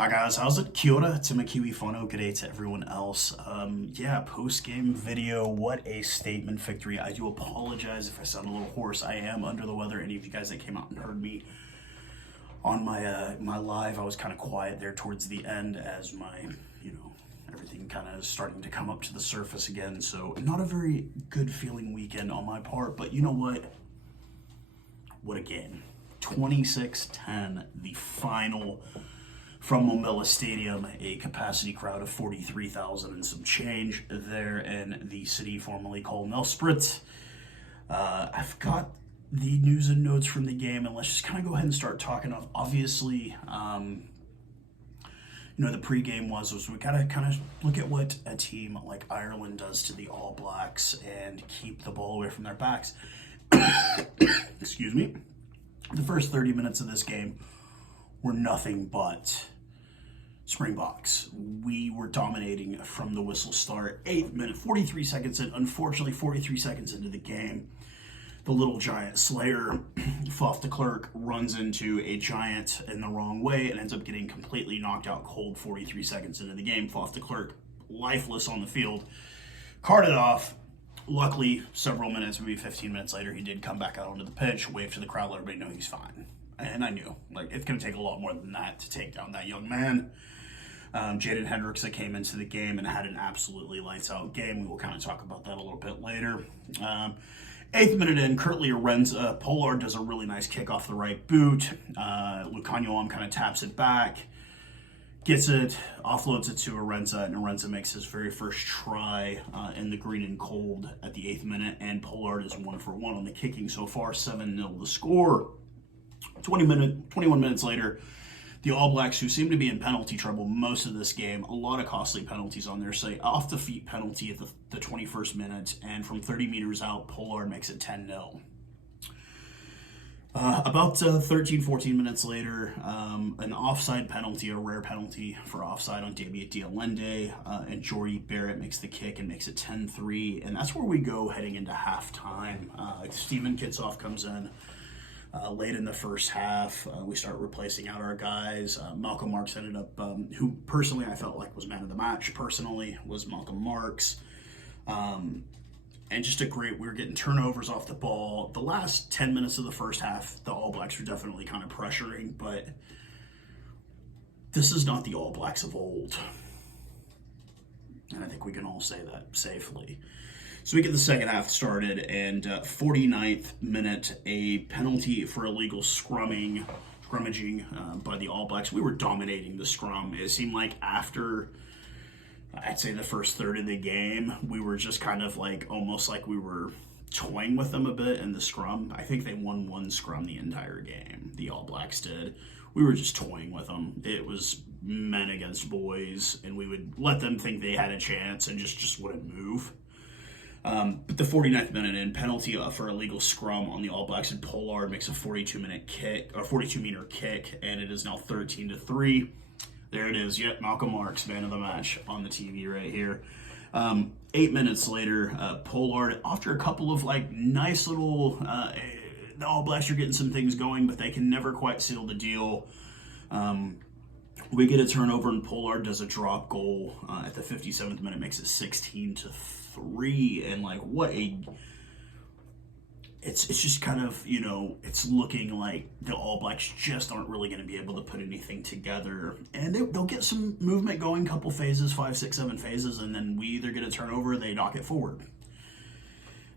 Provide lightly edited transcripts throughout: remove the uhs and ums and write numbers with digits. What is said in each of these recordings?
Hi guys, how's it? Kia ora to my kiwi whanau, good day to everyone else. Post-game video, what a statement victory. I do apologize if I sound a little hoarse. I am under the weather. Any of you guys that came out and heard me on my live, I was kind of quiet there towards the end as my, everything kind of starting to come up to the surface again. So not a very good feeling weekend on my part, but you know what? What a game. 26-10, the final from Momella Stadium, a capacity crowd of 43,000 and some change there in the city formerly called Nelspruit. I've got the news and notes from the game, and let's just kind of go ahead and start talking. Obviously, the pregame was we gotta kind of look at what a team like Ireland does to the All Blacks and keep the ball away from their backs. Excuse me. The first 30 minutes of this game were nothing but Springboks. We were dominating from the whistle start. 8th minute, 43 seconds in. Unfortunately, 43 seconds into the game, the little giant slayer, Handre Clarke, runs into a giant in the wrong way and ends up getting completely knocked out cold 43 seconds into the game. Handre Clarke, lifeless on the field, carted off. Luckily, several minutes, maybe 15 minutes later, he did come back out onto the pitch, wave to the crowd, let everybody know he's fine. And I knew, it's going to take a lot more than that to take down that young man. Jaden Hendricks came into the game and had an absolutely lights-out game. We will kind of talk about that a little bit later. 8th minute in, Kurt-Lee Arendse, Pollard does a really nice kick off the right boot. Lukanyoam kind of taps it back, gets it, offloads it to Arendse, and Arendse makes his very first try in the green and cold at the 8th minute, and Pollard is 1 for 1 on the kicking so far, 7-0 the score. 21 minutes later, the All Blacks, who seem to be in penalty trouble most of this game, a lot of costly penalties on their side. Off the feet penalty at the 21st minute, and from 30 meters out, Pollard makes it 10-0. About 13, 14 minutes later, an offside penalty, a rare penalty for offside on David Dialende, and Jordie Barrett makes the kick and makes it 10-3, and that's where we go heading into halftime. Steven Kitsoff comes in late in the first half. We start replacing out our guys. Malcolm Marks ended up, who personally I felt like was man of the match, was Malcolm Marks. And just we were getting turnovers off the ball. The last 10 minutes of the first half, the All Blacks were definitely kind of pressuring, but this is not the All Blacks of old. And I think we can all say that safely. So we get the second half started, and 49th minute, a penalty for illegal scrummaging by the All Blacks. We were dominating the scrum. It seemed like after, I'd say, the first third of the game, we were just kind of almost like we were toying with them a bit in the scrum. I think they won one scrum the entire game. The All Blacks did. We were just toying with them. It was men against boys, and we would let them think they had a chance and just wouldn't move. But the 49th minute in, penalty for illegal scrum on the All Blacks, and Pollard makes a 42-meter kick, and it is now 13-3. There it is. Yep, Malcolm Marks, man of the match on the TV right here. 8 minutes later, Pollard, after a couple of nice little, the All Blacks are getting some things going, but they can never quite seal the deal. We get a turnover, and Pollard does a drop goal at the 57th minute, makes it 16-3, and it's just kind of, it's looking like the All Blacks just aren't really going to be able to put anything together, and they'll get some movement going, couple phases, 5, 6, 7 phases, and then we either get a turnover or they knock it forward.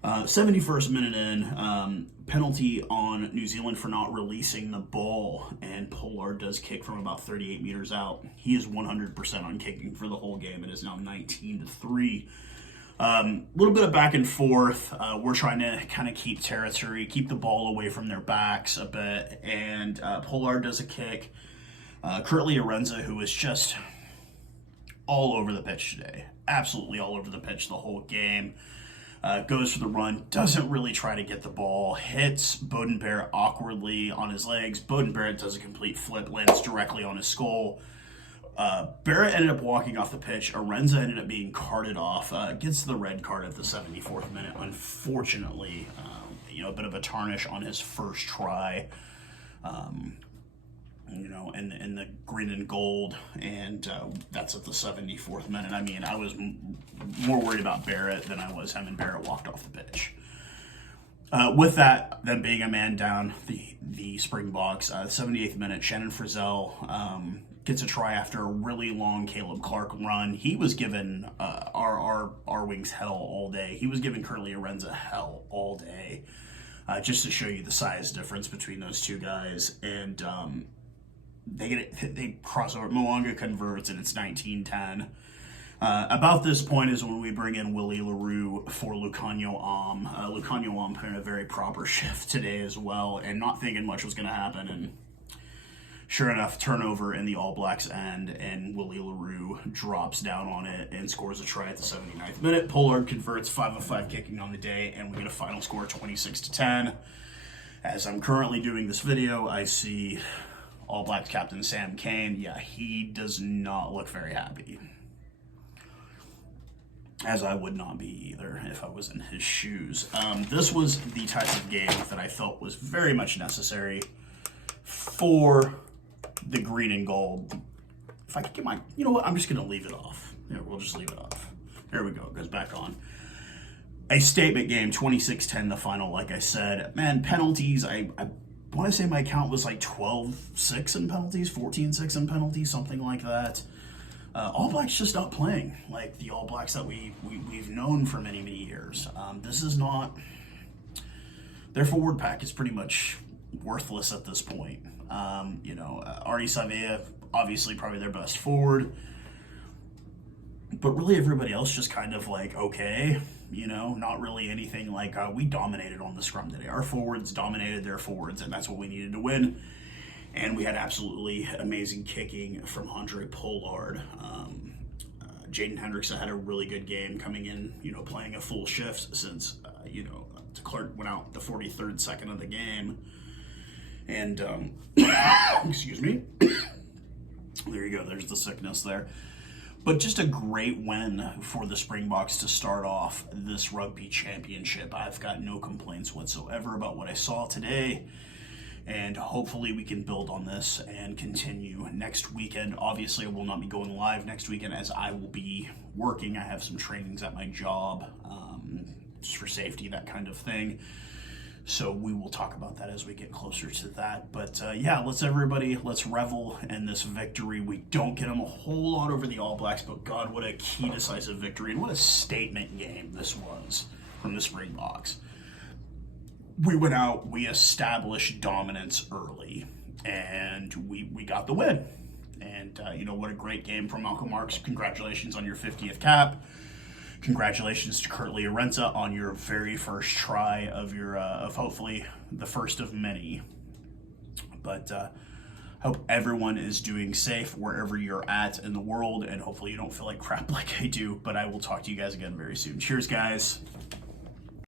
71st minute in, penalty on New Zealand for not releasing the ball, and Pollard does kick from about 38 meters out. He is 100% on kicking for the whole game. It is now 19-3. A little bit of back and forth. We're trying to kind of keep territory, keep the ball away from their backs a bit, and Pollard does a kick. Kurt-Lee Arendse, who was just all over the pitch today, absolutely all over the pitch the whole game, goes for the run, doesn't really try to get the ball, hits Beauden Barrett awkwardly on his legs. Beauden Barrett does a complete flip, lands directly on his skull. Barrett ended up walking off the pitch. Arendse ended up being carted off. Gets the red card at the 74th minute. Unfortunately, a bit of a tarnish on his first try. you know, in the green and gold, and that's at the 74th minute. I mean, I was more worried about Barrett than I was him, and Barrett walked off the pitch. With that, them being a man down, the Springboks, 78th minute, Shannon Frizzel gets a try after a really long Caleb Clarke run. He was giving our wings hell all day. He was giving Kurt-Lee Arendse hell all day, just to show you the size difference between those two guys. And they cross over. Moanga converts, and it's 19-10. About this point is when we bring in Willie LaRue for Lucanio Am. Lucanio Am put in a very proper shift today as well, and not thinking much was going to happen. And sure enough, turnover in the All Blacks end, and Willie LaRue drops down on it and scores a try at the 79th minute. Pollard converts, 5 of 5 kicking on the day, and we get a final score 26-10. As I'm currently doing this video, I see All Blacks captain Sam Cane. Yeah, he does not look very happy. As I would not be either if I was in his shoes. This was the type of game that I felt was very much necessary for the green and gold. If I could get you know what, I'm just going to leave it off. Yeah, we'll just leave it off. There we go, it goes back on. A statement game, 26-10 the final, like I said. Man, penalties, I want to say my count was like 12-6 in penalties, 14-6 in penalties, something like that. All Blacks just not playing like the All Blacks that we've known for many, many years. This is not... Their forward pack is pretty much worthless at this point. You know, Artie Savea, obviously probably their best forward. But really everybody else just kind of like, okay, you know, not really anything like... we dominated on the scrum today. Our forwards dominated their forwards, and that's what we needed to win. And we had absolutely amazing kicking from Handre Pollard. Jaden Hendrickson had a really good game coming in, you know, playing a full shift since, you know, Clarke went out the 43rd second of the game. And, excuse me. There you go. There's the sickness there. But just a great win for the Springboks to start off this Rugby Championship. I've got no complaints whatsoever about what I saw today. And hopefully we can build on this and continue next weekend. Obviously, I will not be going live next weekend as I will be working. I have some trainings at my job, just for safety, that kind of thing. So we will talk about that as we get closer to that. But yeah, let's revel in this victory. We don't get them a whole lot over the All Blacks, but God, what a key decisive victory. And what a statement game this was from the Springboks. We went out, we established dominance early, and we got the win. And, you know, what a great game from Malcolm Marks. Congratulations on your 50th cap. Congratulations to Kurt-Lee Arendse on your very first try of your, of hopefully the first of many. But hope everyone is doing safe wherever you're at in the world, and hopefully you don't feel like crap like I do. But I will talk to you guys again very soon. Cheers, guys.